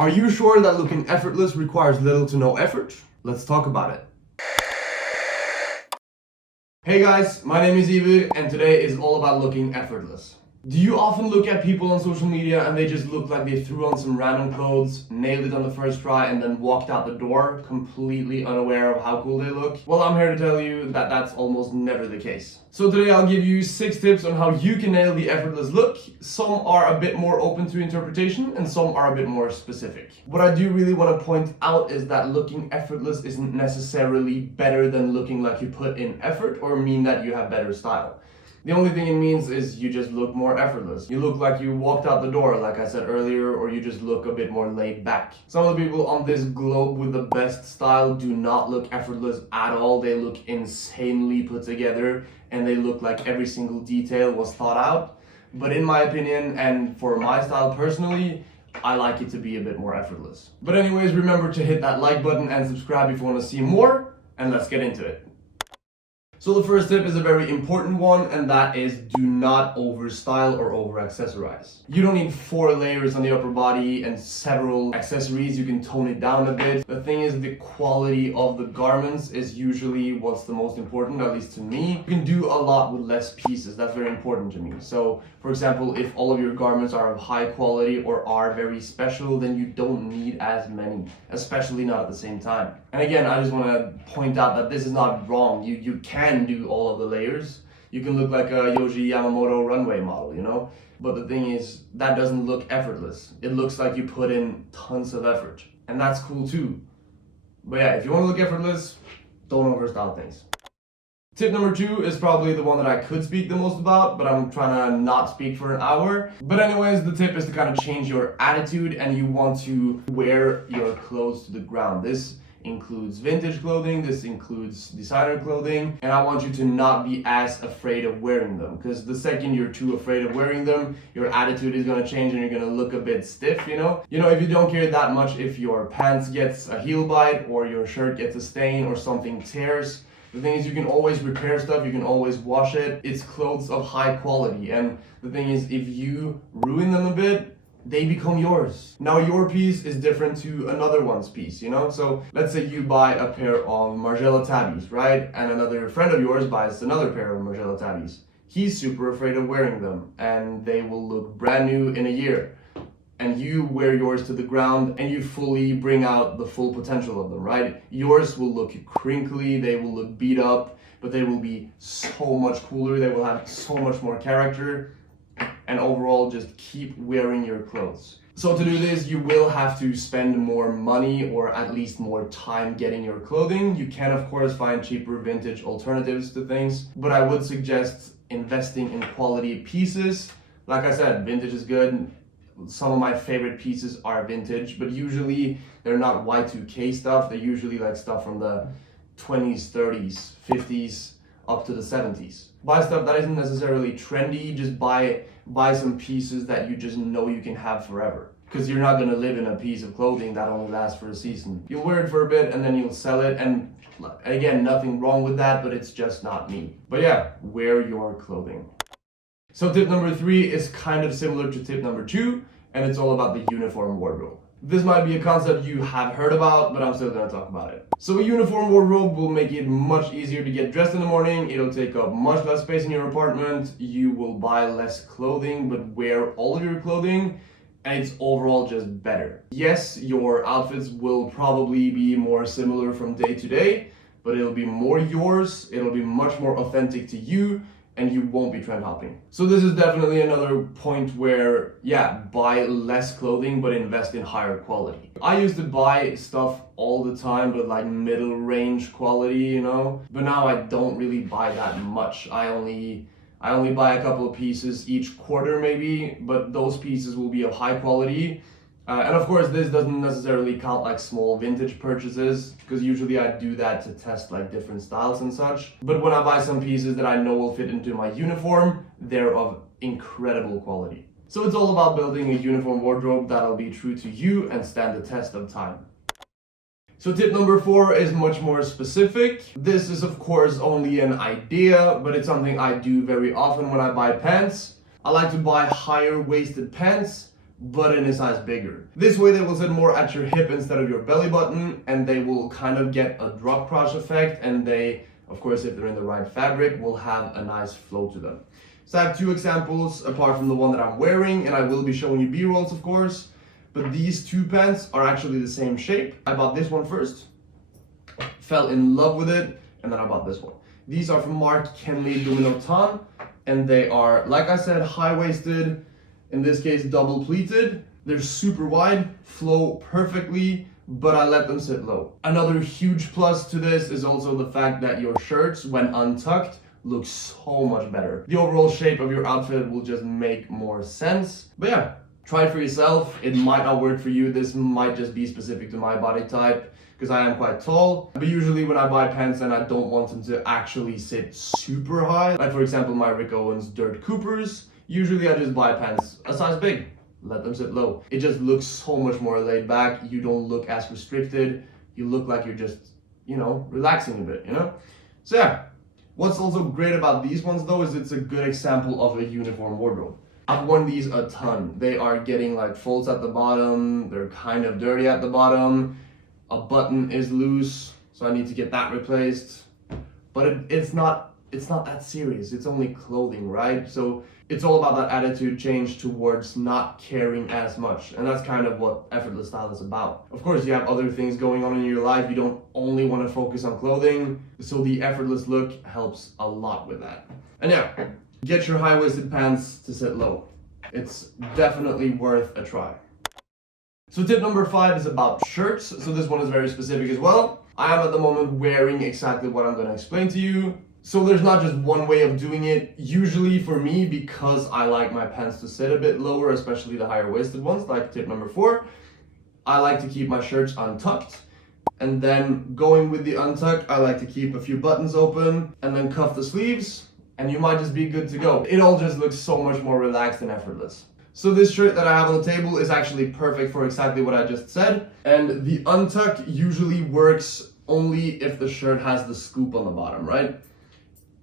Are you sure that looking effortless requires little to no effort? Let's talk about it. Hey guys, my name is Ivo and today is all about looking effortless. Do you often look at people on social media and they just look like they threw on some random clothes, nailed it on the first try, and then walked out the door completely unaware of how cool they look? Well, I'm here to tell you that that's almost never the case. So today I'll give you 6 tips on how you can nail the effortless look. Some are a bit more open to interpretation and some are a bit more specific. What I do really want to point out is that looking effortless isn't necessarily better than looking like you put in effort or mean that you have better style. The only thing it means is you just look more effortless. You look like you walked out the door, like I said earlier, or you just look a bit more laid back. Some of the people on this globe with the best style do not look effortless at all. They look insanely put together and they look like every single detail was thought out. But in my opinion, and for my style personally, I like it to be a bit more effortless. But anyways, remember to hit that like button and subscribe if you want to see more, and let's get into it. So the first tip is a very important one, and that is do not overstyle or over-accessorize. You don't need 4 layers on the upper body and several accessories. You can tone it down a bit. The thing is, the quality of the garments is usually what's the most important, at least to me. You can do a lot with less pieces. That's very important to me. So, for example, if all of your garments are of high quality or are very special, then you don't need as many, especially not at the same time. And again, I just want to point out that this is not wrong. You can do all of the layers. You can look like a Yohji Yamamoto runway model, you know? But the thing is, that doesn't look effortless. It looks like you put in tons of effort. And that's cool too. But yeah, if you want to look effortless, don't overstyle things. Tip number 2 is probably the one that I could speak the most about, but I'm trying to not speak for an hour. But anyways, the tip is to kind of change your attitude, and you want to wear your clothes to the ground. This includes vintage clothing, this includes designer clothing, and I want you to not be as afraid of wearing them, because the second you're too afraid of wearing them, your attitude is going to change and you're going to look a bit stiff, you know? If you don't care that much if your pants gets a heel bite or your shirt gets a stain or something tears, the thing is, you can always repair stuff, you can always wash it. It's clothes of high quality, and the thing is, if you ruin them a bit, they become yours. Now your piece is different to another one's piece, you know? So let's say you buy a pair of Margiela tabbies, right? And another friend of yours buys another pair of Margiela tabbies. He's super afraid of wearing them and they will look brand new in a year. And you wear yours to the ground and you fully bring out the full potential of them, right? Yours will look crinkly, they will look beat up, but they will be so much cooler, they will have so much more character. And overall, just keep wearing your clothes. So to do this, you will have to spend more money or at least more time getting your clothing. You can, of course, find cheaper vintage alternatives to things, but I would suggest investing in quality pieces. Like I said, vintage is good. Some of my favorite pieces are vintage, but usually they're not Y2K stuff. They're usually like stuff from the 20s, 30s, 50s, up to the 70s. Buy stuff that isn't necessarily trendy, just buy some pieces that you just know you can have forever. Because you're not gonna live in a piece of clothing that only lasts for a season. You'll wear it for a bit and then you'll sell it, and again, nothing wrong with that, but it's just not me. But yeah, wear your clothing. So tip number 3 is kind of similar to tip number 2, and it's all about the uniform wardrobe. This might be a concept you have heard about, but I'm still gonna talk about it. So a uniform wardrobe will make it much easier to get dressed in the morning. It'll take up much less space in your apartment. You will buy less clothing, but wear all of your clothing, and it's overall just better. Yes, your outfits will probably be more similar from day to day, but it'll be more yours, it'll be much more authentic to you, and you won't be trend hopping. So this is definitely another point where, yeah, buy less clothing but invest in higher quality. I used to buy stuff all the time, but like middle range quality, you know? But now I don't really buy that much. I only buy a couple of pieces each quarter maybe, but those pieces will be of high quality. And of course, this doesn't necessarily count like small vintage purchases, because usually I do that to test like different styles and such. But when I buy some pieces that I know will fit into my uniform, they're of incredible quality. So it's all about building a uniform wardrobe that'll be true to you and stand the test of time. So tip number 4 is much more specific. This is of course only an idea, but it's something I do very often when I buy pants. I like to buy higher waisted pants, but in a size bigger. This way they will sit more at your hip instead of your belly button, and they will kind of get a drop crotch effect, and they, of course, if they're in the right fabric, will have a nice flow to them. So I have two examples apart from the one that I'm wearing, and I will be showing you B-rolls, of course, but these two pants are actually the same shape. I bought this one first, fell in love with it, and then I bought this one. These are from Mark Kenley Dominotan, and they are, like I said, high-waisted, in this case double pleated. They're super wide, flow perfectly, but I let them sit low. Another huge plus to this is also the fact that your shirts, when untucked, look so much better. The overall shape of your outfit will just make more sense. But yeah, try it for yourself. It might not work for you. This might just be specific to my body type, because I am quite tall. But usually when I buy pants and I don't want them to actually sit super high, like for example my Rick Owens Dirt Coopers, usually I just buy pants a size big, let them sit low. It just looks so much more laid back. You don't look as restricted. You look like you're just, you know, relaxing a bit, you know? So yeah, what's also great about these ones though is it's a good example of a uniform wardrobe. I've worn these a ton. They are getting like folds at the bottom. They're kind of dirty at the bottom. A button is loose, so I need to get that replaced. But it's not that serious. It's only clothing, right? So it's all about that attitude change towards not caring as much. And that's kind of what Effortless Style is about. Of course, you have other things going on in your life. You don't only want to focus on clothing. So the effortless look helps a lot with that. And yeah, get your high-waisted pants to sit low. It's definitely worth a try. So tip number 5 is about shirts. So this one is very specific as well. I am at the moment wearing exactly what I'm going to explain to you. So there's not just one way of doing it. Usually for me, because I like my pants to sit a bit lower, especially the higher waisted ones, like tip number 4, I like to keep my shirts untucked. And then going with the untuck, I like to keep a few buttons open and then cuff the sleeves, and you might just be good to go. It all just looks so much more relaxed and effortless. So this shirt that I have on the table is actually perfect for exactly what I just said. And the untuck usually works only if the shirt has the scoop on the bottom, right?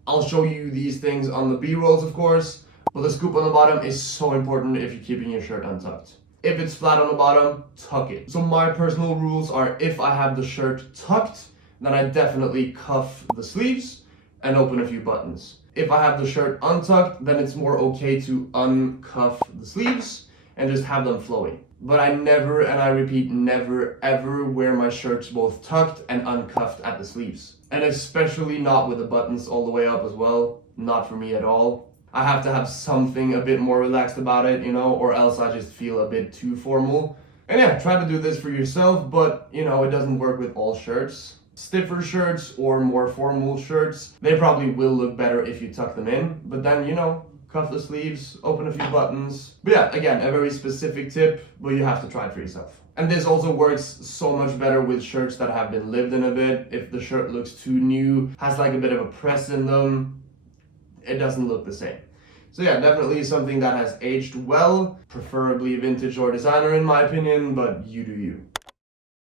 I'll show you these things on the B-rolls, of course, but the scoop on the bottom is so important if you're keeping your shirt untucked. If it's flat on the bottom, tuck it. So my personal rules are, if I have the shirt tucked, then I definitely cuff the sleeves and open a few buttons. If I have the shirt untucked, then it's more okay to uncuff the sleeves and just have them flowing. But I never, and I repeat, never ever wear my shirts both tucked and uncuffed at the sleeves. And especially not with the buttons all the way up as well. Not for me at all. I have to have something a bit more relaxed about it, you know, or else I just feel a bit too formal. And yeah, try to do this for yourself, but you know, it doesn't work with all shirts. Stiffer shirts or more formal shirts, they probably will look better if you tuck them in, but then, you know, cuff the sleeves, open a few buttons. But yeah, again, a very specific tip, but you have to try it for yourself. And this also works so much better with shirts that have been lived in a bit. If the shirt looks too new, has like a bit of a press in them, it doesn't look the same. So yeah, definitely something that has aged well, preferably vintage or designer in my opinion, but you do you.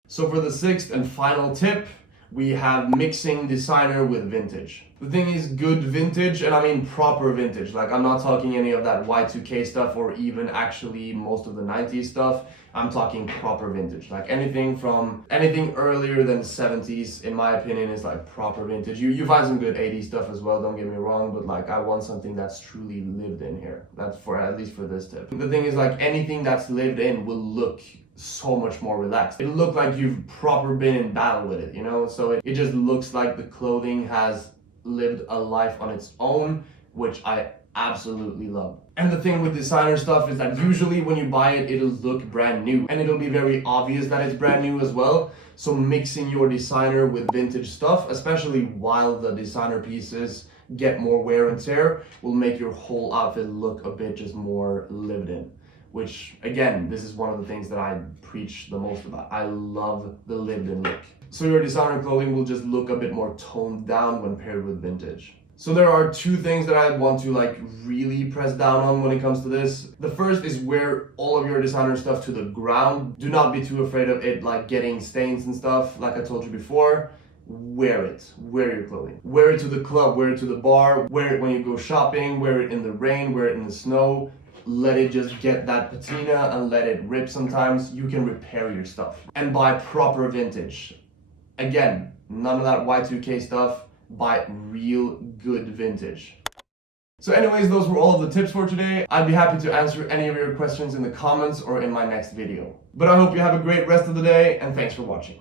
So for the 6th and final tip, we have mixing designer with vintage. The thing is, good vintage, and I mean proper vintage. Like, I'm not talking any of that Y2K stuff or even actually most of the 90s stuff. I'm talking proper vintage. Like anything earlier than the 70s, in my opinion, is like proper vintage. You find some good 80s stuff as well, don't get me wrong, but like I want something that's truly lived in here. That's for, at least for this tip. The thing is, like, anything that's lived in will look so much more relaxed. It'll look like you've proper been in battle with it, you know? So it just looks like the clothing has lived a life on its own, which I absolutely love. And the thing with designer stuff is that usually when you buy it, it'll look brand new, and it'll be very obvious that it's brand new as well. So mixing your designer with vintage stuff, especially while the designer pieces get more wear and tear, will make your whole outfit look a bit just more lived in. Which, again, this is one of the things that I preach the most about. I love the lived-in look. So your designer clothing will just look a bit more toned down when paired with vintage. So there are 2 things that I want to like really press down on when it comes to this. The first is wear all of your designer stuff to the ground. Do not be too afraid of it like getting stains and stuff. Like I told you before, wear it. Wear your clothing. Wear it to the club, wear it to the bar, wear it when you go shopping, wear it in the rain, wear it in the snow. let it just get that patina and let it rip sometimes, you can repair your stuff. And buy proper vintage. Again, none of that Y2K stuff, buy real good vintage. So anyways, those were all of the tips for today. I'd be happy to answer any of your questions in the comments or in my next video. But I hope you have a great rest of the day, and thanks for watching.